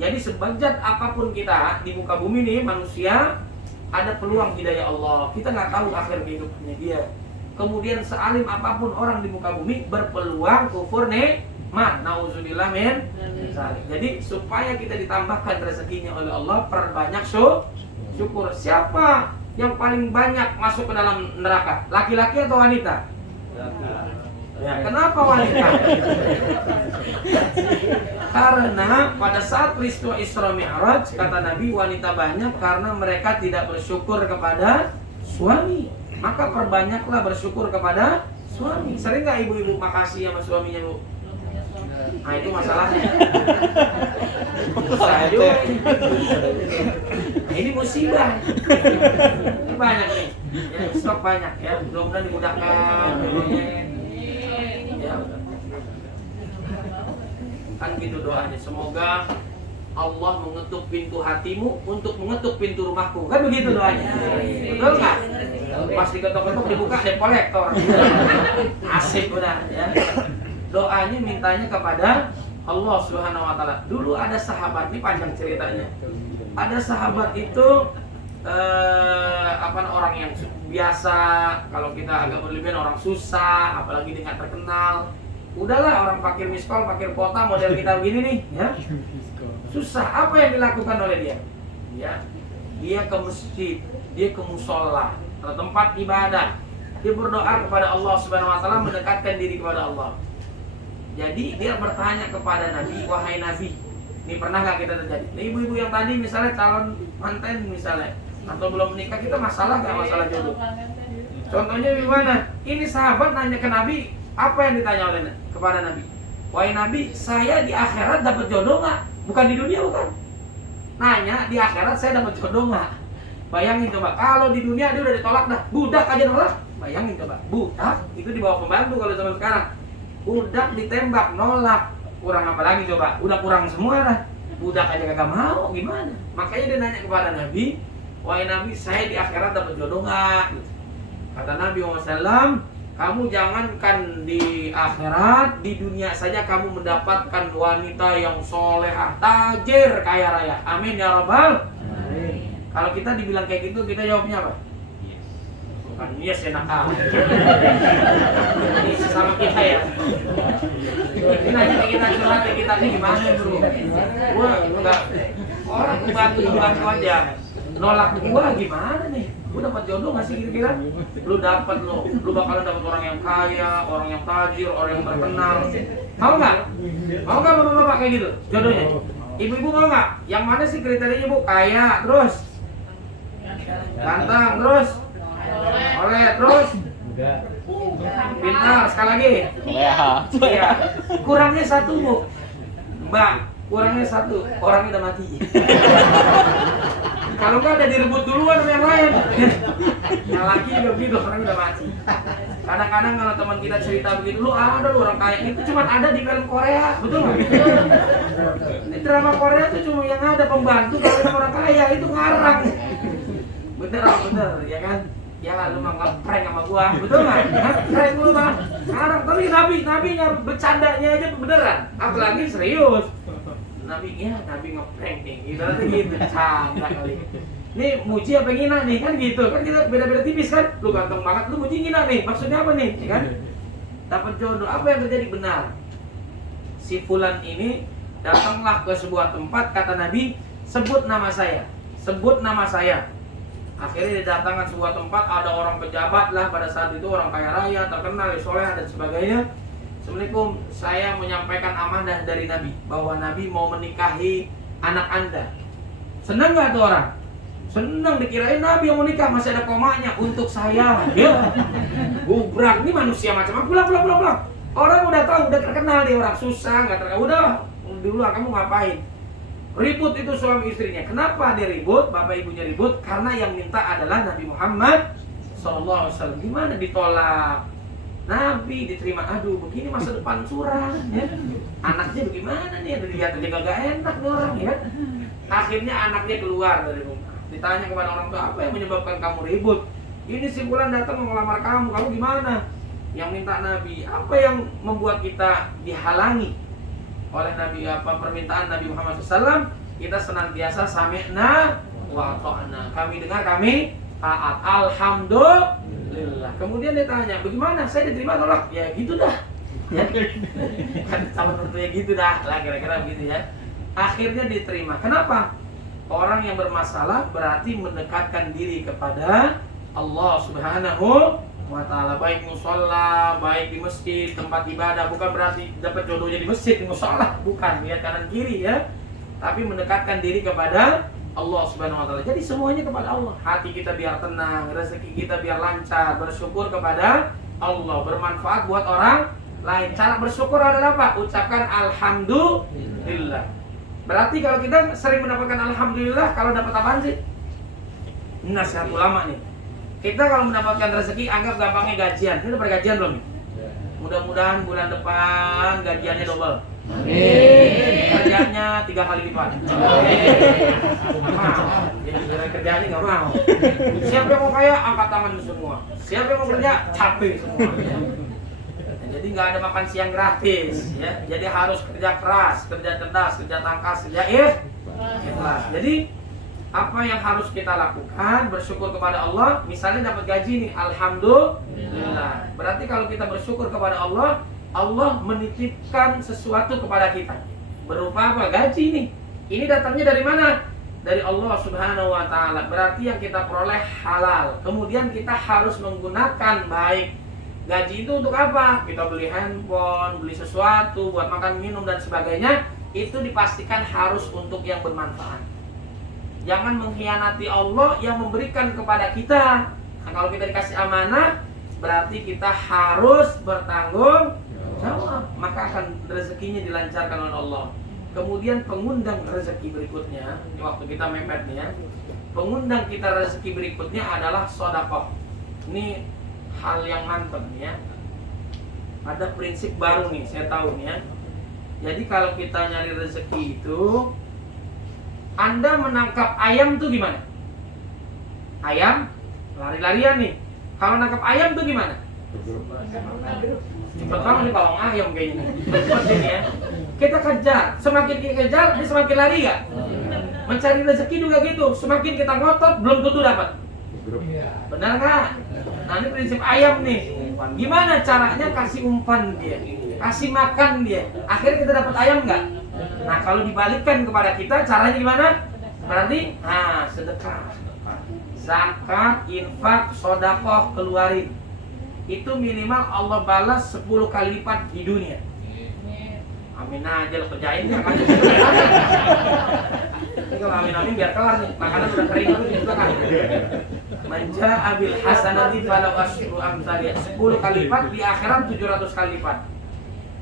Jadi sebejat apapun kita di muka bumi nih manusia, ada peluang hidayah Allah. Kita nggak tahu akhir kehidupannya dia. Kemudian sealim apapun orang di muka bumi berpeluang kufur nikmat. Nauzubillah min dzalik. Jadi supaya kita ditambahkan rezekinya oleh Allah, perbanyak syukur. Siapa yang paling banyak masuk ke dalam neraka? Laki-laki atau wanita? Ya, kenapa wanita? Karena pada saat peristiwa Isra Mi'raj, kata Nabi, wanita banyak karena mereka tidak bersyukur kepada suami. Maka perbanyaklah bersyukur kepada suami. Sering nggak ibu-ibu makasih sama suaminya, Bu? Nah, itu masalahnya. Susah juga. Nah, ini musibah. Ini banyak nih. Ya, stok banyak ya. Mudah-mudahan dimudahkan. Ya. Kan gitu doanya. Semoga Allah mengetuk pintu hatimu untuk mengetuk pintu rumahku. Kan begitu doanya. Betul nggak? Pas diketok-ketok dibuka dep kolektor. Asik udah ya. Doanya mintanya kepada Allah Subhanahu wa taala. Dulu ada sahabat, ini panjang ceritanya. Ada sahabat itu orang yang biasa, kalau kita agak berlebihan orang susah, apalagi dia nggak terkenal. Udahlah, orang fakir miskol, fakir kota model kita begini nih, ya. Susah, apa yang dilakukan oleh dia? Ya, dia ke masjid, dia ke musola, atau tempat ibadah. Dia berdoa kepada Allah Subhanahu wa taala, mendekatkan diri kepada Allah. Jadi dia bertanya kepada Nabi, wahai Nabi, ini pernah nggak kita terjadi? Nah, ibu-ibu yang tadi misalnya calon manten misalnya, atau belum menikah, kita masalah nggak masalah jodoh? Contohnya gimana? Ini sahabat nanya ke Nabi, apa yang ditanya oleh kepada Nabi? Wahai Nabi, saya di akhirat dapat jodoh nggak? Bukan di dunia, bukan. Nanya, di akhirat saya dapat jodoh nggak? Bayangin coba, kalau di dunia dia udah ditolak dah, budak aja nolak. Bayangin coba, budak itu dibawa pembantu kalau zaman sekarang. Budak ditembak, nolak. Kurang apa lagi coba? Udah kurang semua dah. Budak aja kagak mau, gimana? Makanya dia nanya kepada Nabi, wahai Nabi, saya di akhirat dapat jodoh nggak? Kata Nabi SAW, kamu jangankan di akhirat, di dunia saja kamu mendapatkan wanita yang solehah, tajir, kaya raya. Amin ya Rabbal. Kalau kita dibilang kayak gitu, kita jawabnya apa? Bukan yes, enak aja. Ini sesama kita ya. Ini nanya ke kita, curhat ke kita nih gimana bro? Gua enggak, orang bantu aja. Nolak gua gimana nih? Gua dapat jodoh nggak sih kira-kira? Lu dapat lu bakalan dapat orang yang kaya, orang yang tajir, orang yang terkenal. Mau nggak? Mau nggak bapak-bapak kayak gitu jodohnya? Ibu-ibu mau nggak? Yang mana sih kriterianya Bu? Kaya, terus ganteng, terus oleh, terus pintar, sekali lagi. Iya. Kurangnya satu Bu, Mbak. Kurangnya satu, orangnya udah mati. Kalau nggak ada direbut duluan sama yang lain. Yang laki juga begitu, orangnya udah mati. Kadang-kadang kalau teman kita cerita begitu, lu ada lu orang kaya itu cuma ada di film Korea, betul nggak? Di drama Korea itu cuma yang ada pembantu kalau orang kaya itu ngarang. Bener, ya kan? Ya lu mah ngeprank sama gua, betul nggak? Ngeprank lu mah ngarang, tapi nabinya bercandanya aja beneran, apalagi serius. Nabi ngeprank nih, gitu canda kali. Nih muji apa ngina nih, kan gitu, kan kita beda-beda tipis kan. Lu ganteng banget, lu muji ngina nih, maksudnya apa nih, ya kan? Dapat jodoh, apa yang terjadi benar? Si fulan ini datanglah ke sebuah tempat, kata Nabi, sebut nama saya. Akhirnya didatangkan sebuah tempat, ada orang pejabat lah pada saat itu, orang kaya raya, terkenal, soleh dan sebagainya. Assalamualaikum, saya menyampaikan amanah dari Nabi bahwa Nabi mau menikahi anak Anda. Senang nggak tuh orang? Senang, dikirain Nabi yang mau nikah, masih ada komanya untuk saya. Ya, gubrak, ini manusia macam apa? Pulang. Orang udah tahu, udah terkenal dia orang susah, nggak terkenal. Udah, dulu kamu ngapain? Ribut itu suami istrinya. Kenapa dia ribut? Bapak ibunya ribut karena yang minta adalah Nabi Muhammad SAW. Gimana ditolak? Nabi diterima, aduh begini masa depan suram ya. Anaknya bagaimana nih, dilihat aja gak enak nih orang ya. Akhirnya anaknya keluar dari rumah. Ditanya kepada orang tua, apa yang menyebabkan kamu ribut? Ini si Fulan datang mau ngelamar kamu gimana? Yang minta Nabi, apa yang membuat kita dihalangi oleh Nabi, permintaan Nabi Muhammad SAW? Kita senantiasa sami'na wa ta'na. Kami dengar, kami taat. Alhamdulillah. Kemudian dia tanya, bagaimana? Saya diterima tolak? Ya gitu dah. Ya. Kan sama tentunya gitu dah. Lah kira-kira begitu ya. Akhirnya diterima. Kenapa? Orang yang bermasalah berarti mendekatkan diri kepada Allah Subhanahu wa ta'ala. Baik musola, baik di masjid, tempat ibadah. Bukan berarti dapat jodohnya di masjid, di musola. Bukan, lihat kanan kiri ya. Tapi mendekatkan diri kepada Allah Subhanahu wa ta'ala. Jadi semuanya kepada Allah. Hati kita biar tenang, rezeki kita biar lancar, bersyukur kepada Allah, bermanfaat buat orang lain. Cara bersyukur adalah apa? Ucapkan alhamdulillah. Berarti kalau kita sering mendapatkan alhamdulillah, kalau dapat apaan sih? Nasihat ulama nih. Kita kalau mendapatkan rezeki, anggap gampangnya gajian. Ini udah pada gajian belum nih? Mudah-mudahan bulan depan gajiannya double. Kerjanya 3 kali lipat. Nggak mau. Jadi kerjanya nggak mau. Siapa yang mau kaya, angkat tangan semua. Siapa yang mau kerja, capek semua. Jadi nggak ada makan siang gratis, ya. Jadi harus kerja keras, kerja cerdas, kerja tangkas, kerja ikhlas. Jadi apa yang harus kita lakukan? Bersyukur kepada Allah. Misalnya dapat gaji nih, alhamdulillah. Berarti kalau kita bersyukur kepada Allah, Allah menitipkan sesuatu kepada kita. Berupa apa? Gaji nih. Ini datangnya dari mana? Dari Allah Subhanahu wa ta'ala. Berarti yang kita peroleh halal. Kemudian kita harus menggunakan baik. Gaji itu untuk apa? Kita beli handphone, beli sesuatu, buat makan minum dan sebagainya. Itu dipastikan harus untuk yang bermanfaat. Jangan mengkhianati Allah yang memberikan kepada kita. Nah, kalau kita dikasih amanah, berarti kita harus bertanggung jawab. Maka akan rezekinya dilancarkan oleh Allah. Kemudian pengundang rezeki berikutnya, ini waktu kita mepet nih ya. Pengundang kita rezeki berikutnya adalah sedekah. Ini hal yang mantap nih ya. Ada prinsip baru nih, saya tahu nih ya. Jadi kalau kita nyari rezeki itu, Anda menangkap ayam tuh gimana? Ayam lari-larian nih. Kalau nangkap ayam tuh gimana? Cepet banget nih kalau ayam kayaknya. Cepet ini ya. Kita kejar, semakin kita kejar, dia semakin lari gak? Mencari rezeki juga gitu. Semakin kita ngotot, belum tentu dapat. Benar nggak? Nah ini prinsip ayam nih. Gimana caranya kasih umpan dia, kasih makan dia, akhirnya kita dapat ayam nggak? Nah kalau dibalikkan kepada kita, caranya gimana? Berarti, sedekah, zakat, infak, sedekah keluarin. Itu minimal Allah balas 10 kali lipat di dunia. Amin aja lo kerjain ya kan. Ini kalau amin biar kelar nih. Makanan udah kering dulu di belakang. Manja abil hasanati falau asyru amsaliyah. 10 kali lipat, di akhirat 700 kali lipat.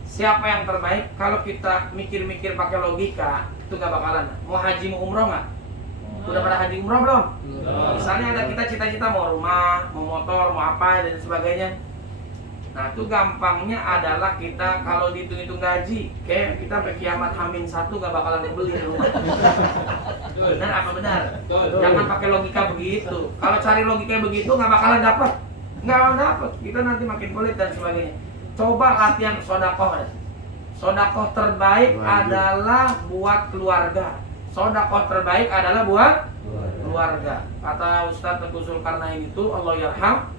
Siapa yang terbaik? Kalau kita mikir-mikir pakai logika, itu gak bakalan. Mau haji mau umroh gak? Udah pada haji umroh belum? Misalnya ada kita cita-cita mau rumah, mau motor, mau apa dan sebagainya. Nah itu gampangnya adalah kita kalau dihitung-hitung gaji, kayak kita sampai kiamat H-1 gak bakalan beli rumah. Benar apa benar? Jangan pakai logika begitu. Kalau cari logika begitu gak bakalan dapat. Gak bakalan dapat. Kita nanti makin pelit dan sebagainya. Coba latihan sedekah. Sedekah terbaik adalah buat keluarga. Sedekah terbaik adalah buat keluarga. Kata Ustaz Teguh Zulkarnain itu, Allah yarham,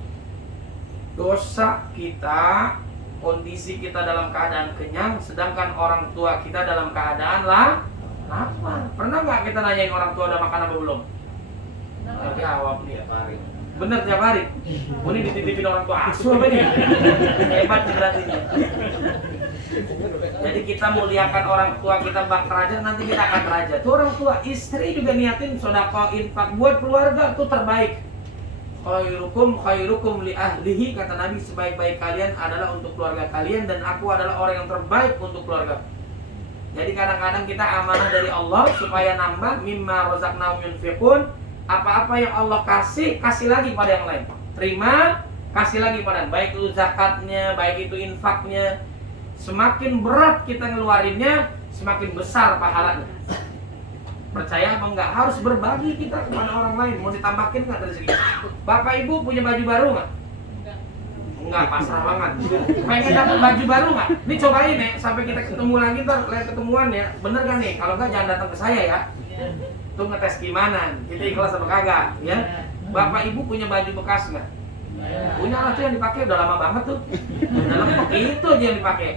dosa kita, kondisi kita dalam keadaan kenyang, sedangkan orang tua kita dalam keadaan lapar. Pernah nggak kita nanyain orang tua udah makan apa belum? Tapi jawab nih. Bener tiap hari. Oh, ini dititipin orang tua asuh apa nih? Hebat berarti. Jadi kita muliakan orang tua kita bak raja, nanti kita akan raja. Tuh orang tua, istri juga niatin sedekah infak buat keluarga tuh terbaik. Khairukum li ahlihi, kata Nabi, sebaik-baik kalian adalah untuk keluarga kalian dan aku adalah orang yang terbaik untuk keluarga. Jadi kadang-kadang kita amanah dari Allah supaya nambah, mimma razaqnahum yunfiqun. Apa-apa yang Allah kasih lagi pada yang lain. Terima, kasih lagi pada, baik itu zakatnya, baik itu infaknya. Semakin berat kita ngeluarinnya, semakin besar pahalanya. Percaya apa enggak? Harus berbagi kita kepada orang lain. Mau ditambahin nggak dari segi? Bapak ibu punya baju baru nggak? Enggak, pasrah banget. Pengen dapat baju baru nggak? Ini cobain ya, sampai kita ketemu lagi ntar, lihat ketemuan ya. Bener kan nih? Kalau nggak jangan datang ke saya ya. Tuh ngetes gimana? Kita ikhlas apa kagak? Ya. Bapak ibu punya baju bekas nggak? Punya lah tuh yang dipakai udah lama banget tuh. Dalam itu aja yang dipakai.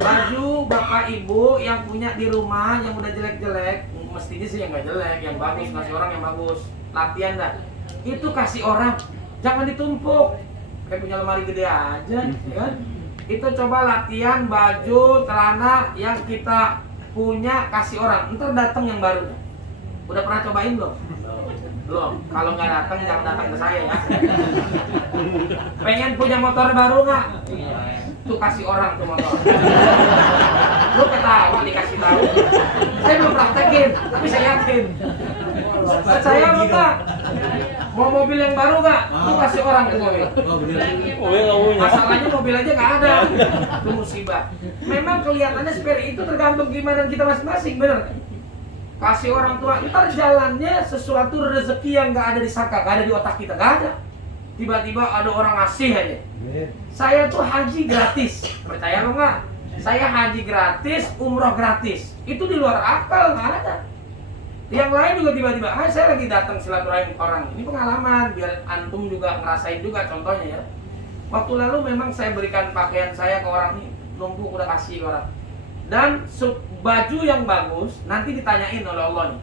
Baju bapak ibu yang punya di rumah yang udah jelek-jelek, mestinya sih yang nggak jelek, yang bagus, kasih orang yang bagus. Latihan dah. Itu kasih orang, jangan ditumpuk. Kayak punya lemari gede aja, ya kan? Itu coba latihan baju, celana yang kita punya kasih orang. Ntar datang yang baru. Udah pernah cobain belum? Belum. Kalau nggak datang jangan datang ke saya ya. Pengen punya motor baru nggak? Tuh kasih orang tuh motor. Lu ketawa dikasih tahu. Saya belum praktekin, tapi saya yakin. Percaya lu nggak? Mau mobil yang baru nggak? Tuh kasih orang tuh mobil. Masalahnya mobil aja nggak ada. Itu musibah. Memang kelihatannya sepele, itu tergantung gimana kita masing-masing, bener. Kasih orang tua, ntar jalannya sesuatu rezeki yang nggak ada di saka, nggak ada di otak kita, nggak ada. Tiba-tiba ada orang ngasih aja. Saya tuh haji gratis, percaya lo nggak? Saya haji gratis, umroh gratis. Itu di luar akal, nggak ada. Yang lain juga tiba-tiba, saya lagi datang silaturahim ke orang. Ini pengalaman, biar antum juga ngerasain juga contohnya ya. Waktu lalu memang saya berikan pakaian saya ke orang ini, numpuk udah kasih ke orang. Dan baju yang bagus nanti ditanyain oleh Allah nih.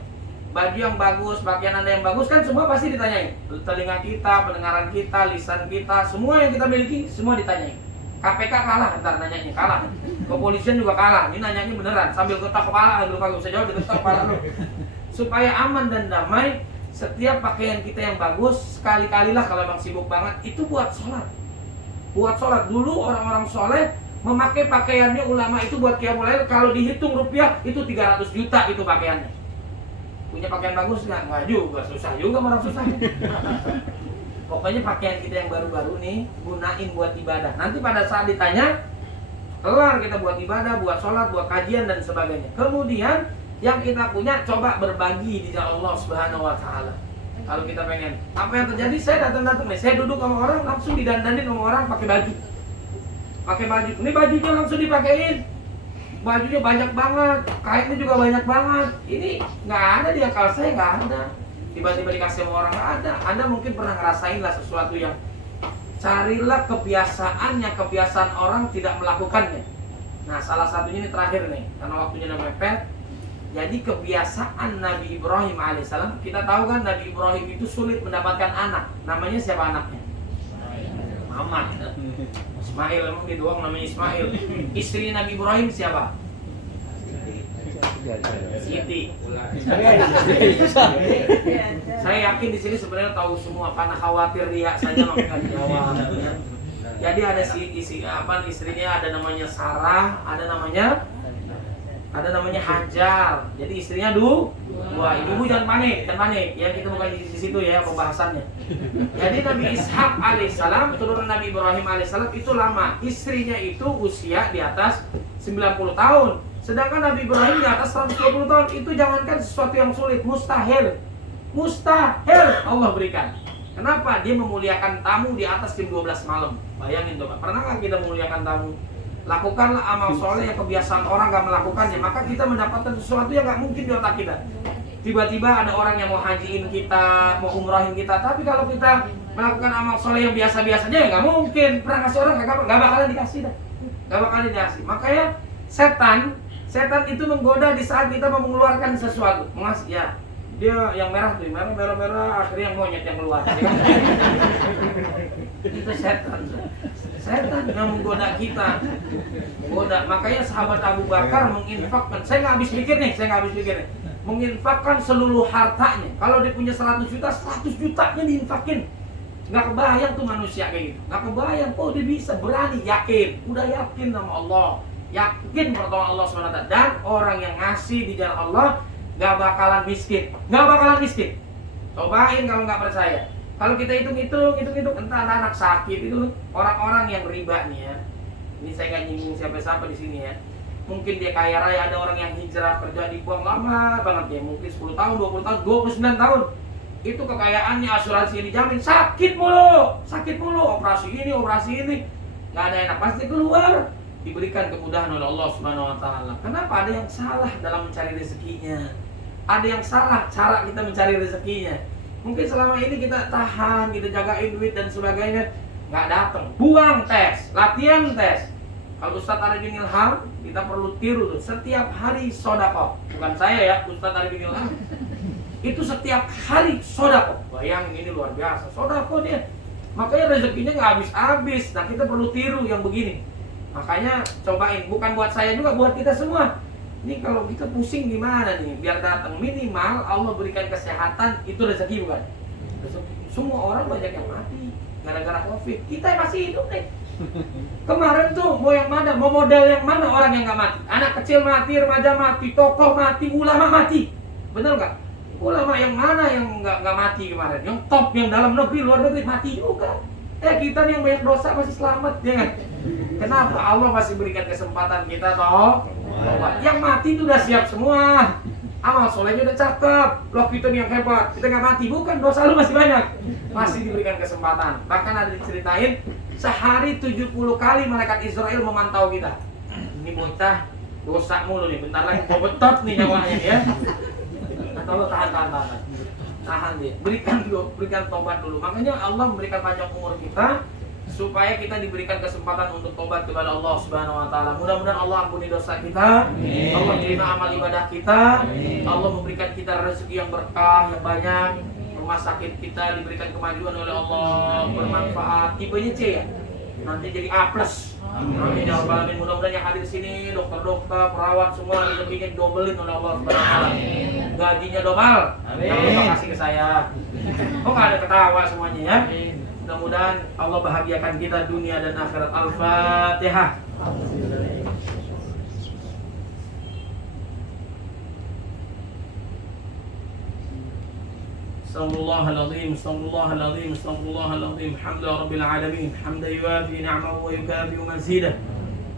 Baju yang bagus, pakaian Anda yang bagus kan semua pasti ditanyain. Telinga kita, pendengaran kita, lisan kita, semua yang kita miliki semua ditanyain. KPK kalah ntar nanyanya, kalah. Kepolisian juga kalah. Ini nanyanya beneran sambil getak kepala, aduh kagak bisa jawab, getak kepala lu. Supaya aman dan damai, setiap pakaian kita yang bagus sekali-kalilah kalau emang sibuk banget itu buat sholat. Buat sholat dulu orang-orang soleh memakai pakaiannya ulama itu buat qiyamul lail, kalau dihitung rupiah itu 300 juta itu pakaiannya. Punya pakaian bagus nggak? Nggak juga, susah juga orang susah. Pokoknya pakaian kita yang baru-baru nih gunain buat ibadah. Nanti pada saat ditanya, kelar kita buat ibadah, buat sholat, buat kajian dan sebagainya. Kemudian yang kita punya coba berbagi di jalan Allah Subhanahu Wa Taala. Kalau kita pengen, apa yang terjadi? Saya datang-datang nih, saya duduk sama orang langsung didandanin sama orang pakai baju. Pakai baju, ini bajunya langsung dipakein, bajunya banyak banget, kainnya juga banyak banget. Ini nggak ada di akal saya, nggak ada. Tiba-tiba dikasih sama orang, nggak ada. Anda mungkin pernah ngerasain lah sesuatu yang, carilah kebiasaannya, kebiasaan orang tidak melakukannya. Nah salah satunya ini terakhir nih, karena waktunya udah mepet. Jadi kebiasaan Nabi Ibrahim alaihissalam, kita tahu kan Nabi Ibrahim itu sulit mendapatkan anak. Namanya siapa anaknya? Muhammad. Ismail, emang dia doang namanya Ismail. Istri Nabi Ibrahim siapa? Siti. Saya yakin di sini sebenarnya tahu semua, karena khawatir dia saja makanya dijawab. Jadi ada istrinya, ada namanya Sarah, ada namanya Hajar. Jadi istrinya dua. Ibu jangan panik, ya kita bukan di situ ya pembahasannya. Jadi Nabi Ishak alaihissalam, turunan Nabi Ibrahim alaihissalam itu lama. Istrinya itu usia di atas 90 tahun. Sedangkan Nabi Ibrahim di atas 120 tahun. Itu jangankan sesuatu yang sulit, mustahil. Mustahil Allah berikan. Kenapa? Dia memuliakan tamu di atas jam 12 malam. Bayangin coba, pernah nggak kita memuliakan tamu? Lakukanlah amal soleh yang kebiasaan orang gak melakukannya, maka kita mendapatkan sesuatu yang gak mungkin di otak kita. Tiba-tiba ada orang yang mau hajiin kita, mau umrahin kita, tapi kalau kita melakukan amal soleh yang biasa-biasanya ya gak mungkin. Pernah kasih orang gak bakalan dikasih dah, gak bakalan dikasih. Makanya setan itu menggoda di saat kita mau mengeluarkan sesuatu. Mengasih ya, dia yang merah tuh, merah, akhirnya yang monyet yang keluar. Itu setan yang menggoda kita, menggoda. Makanya sahabat Abu Bakar menginfakkan, saya nggak habis pikir nih, menginfakkan seluruh hartanya. Kalau dia punya 100 juta, 100 jutanya diinfakin. Nggak kebayang tuh manusia kayak gitu, nggak kebayang. Oh dia bisa, berani, yakin, udah yakin sama Allah, yakin pertolongan Allah SWT. Dan orang yang ngasih di jalan Allah nggak bakalan miskin, Cobain kalau nggak percaya. Kalau kita hitung-hitung, entah anak sakit itu orang-orang yang riba nih ya. Ini saya nggak nyinggung siapa-siapa di sini ya. Mungkin dia kaya raya, ada orang yang hijrah kerja dibuang lama banget ya, mungkin 10 tahun, 20 tahun, 29 tahun. Itu kekayaannya, asuransi yang dijamin, sakit mulu, operasi ini, nggak ada enak, pasti keluar. Diberikan kemudahan oleh Allah Subhanahu wa taala. Kenapa? Ada yang salah dalam mencari rezekinya. Ada yang salah cara kita mencari rezekinya. Mungkin selama ini kita tahan, kita jagain duit dan sebagainya, nggak datang. Buang tes, latihan tes. Kalau Ustadz Arifin Ilham, kita perlu tiru tuh. Setiap hari sodako. Bukan saya ya, Ustadz Arifin Ilham. Itu setiap hari sodako. Bayangin ini luar biasa, sodako dia. Makanya rezekinya nggak habis-habis. Nah kita perlu tiru yang begini. Makanya cobain, bukan buat saya juga, buat kita semua. Ini kalau kita pusing gimana nih, biar datang minimal Allah berikan kesehatan, itu rezeki bukan? Semua orang banyak yang mati gara-gara COVID. Kita masih hidup nih. Kemarin tuh mau yang mana, mau model yang mana orang yang nggak mati? Anak kecil mati, remaja mati, tokoh mati, ulama mati. Bener nggak? Ulama yang mana yang nggak mati kemarin? Yang top, yang dalam negeri, luar negeri mati juga. Kita nih yang banyak dosa masih selamat, ya kan? Kenapa? Allah masih berikan kesempatan kita toh. Yang mati itu udah siap semua. Amal solehnya udah cakep. Loh kita nih yang hebat, kita nggak mati. Bukan, dosa lu masih banyak. Masih diberikan kesempatan. Bahkan ada diceritain, sehari 70 kali malaikat Israel memantau kita. Ini bocah dosa mulu nih, bentar lagi mau betot nih nyawanya ya. Kata Allah tahan dia, berikan tobat dulu. Makanya Allah memberikan panjang umur kita supaya kita diberikan kesempatan untuk tobat kepada Allah Subhanahu wa taala. Mudah-mudahan Allah ampuni dosa kita. Amin. Allah terima amal ibadah kita. Amin. Allah memberikan kita rezeki yang berkah, yang banyak. Rumah sakit kita diberikan kemajuan oleh Allah, bermanfaat. Tipenya C ya. Nanti jadi A+. Amin ya rabbal alamin. Mudah-mudahan yang hadir di sini, dokter-dokter, perawat semua rezekinya dobelin oleh Allah Subhanahu wa taala. Gajinya double. Jangan lupa kasih ke saya. Kok nggak ada ketawa semuanya ya? Mudah-mudahan Allah bahagiakan kita dunia dan akhirat. Al-Fatihah. Astaghfirullahaladzim, astaghfirullahaladzim, astaghfirullahaladzim. Alhamdulillah rabbil alamin. Hamdan yuwafi ni'amahu wa yukafi mazidah.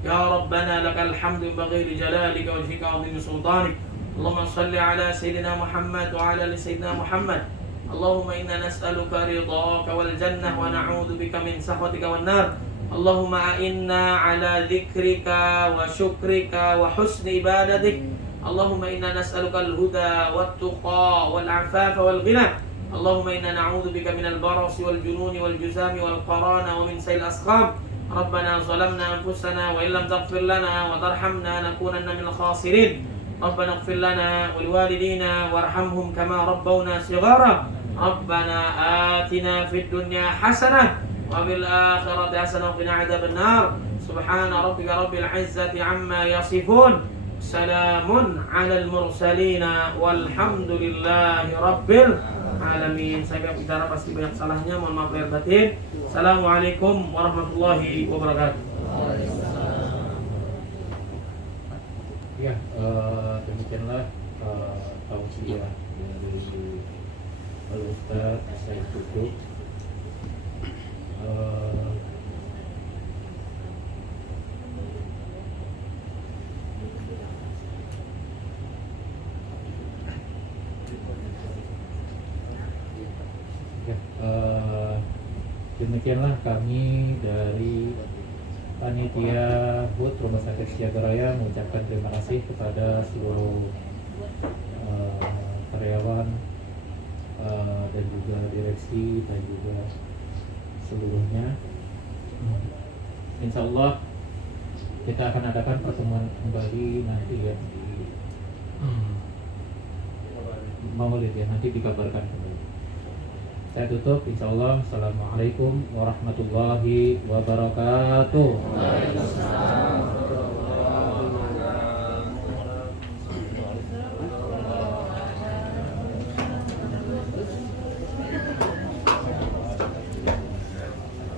Ya Rabbana lakal hamdu bighairi jalalika wa wajhika 'azimi sultanik. Allahumma salli ala sayyidina Muhammad wa ala ali sayyidina Muhammad. Allahumma inna nas'aluka ridhaka wal jannah wa na'udzu bika min sakhatika wan nar. Allahumma a'inna ala dzikrika wa syukrika wa husni ibadatik. Allahumma inna nas'aluka al-huda wat tuqa wal 'afafa wal ghina. Allahumma inna na'udzu bika minal barasi wal jununi wal juzami wal qarana wa min sayil asqam. Rabbana zalamna anfusana wa illam taghfir lana wa tarhamna nakunanna minal khasirin. Rabbana ighfir lana wa liwalidina warhamhum kama rabbawna shighara. Rabbana atina fid dunya hasanah wa bil akhirati hasanah wa qina adzaban nar. Subhana rabbika rabbil izzati amma yasifun. Salamun 'alal mursalin walhamdulillahi rabbil alamin. Saya bicara pasti banyak salahnya, mohon maaf lahir batin. Assalamualaikum warahmatullahi wabarakatuh. Ya, demikianlah tausiah dari Al-Ustaz Said Kutub. Demikianlah kami dari Panitia HUT Rumah Sakit Sejahtera Raya mengucapkan terima kasih kepada seluruh karyawan dan juga direksi dan juga seluruhnya. Insya Allah kita akan adakan pertemuan kembali nanti ya di Maulid ya, nanti dikabarkan kembali. Saya tutup, insya Allah. Assalamualaikum warahmatullahi wabarakatuh.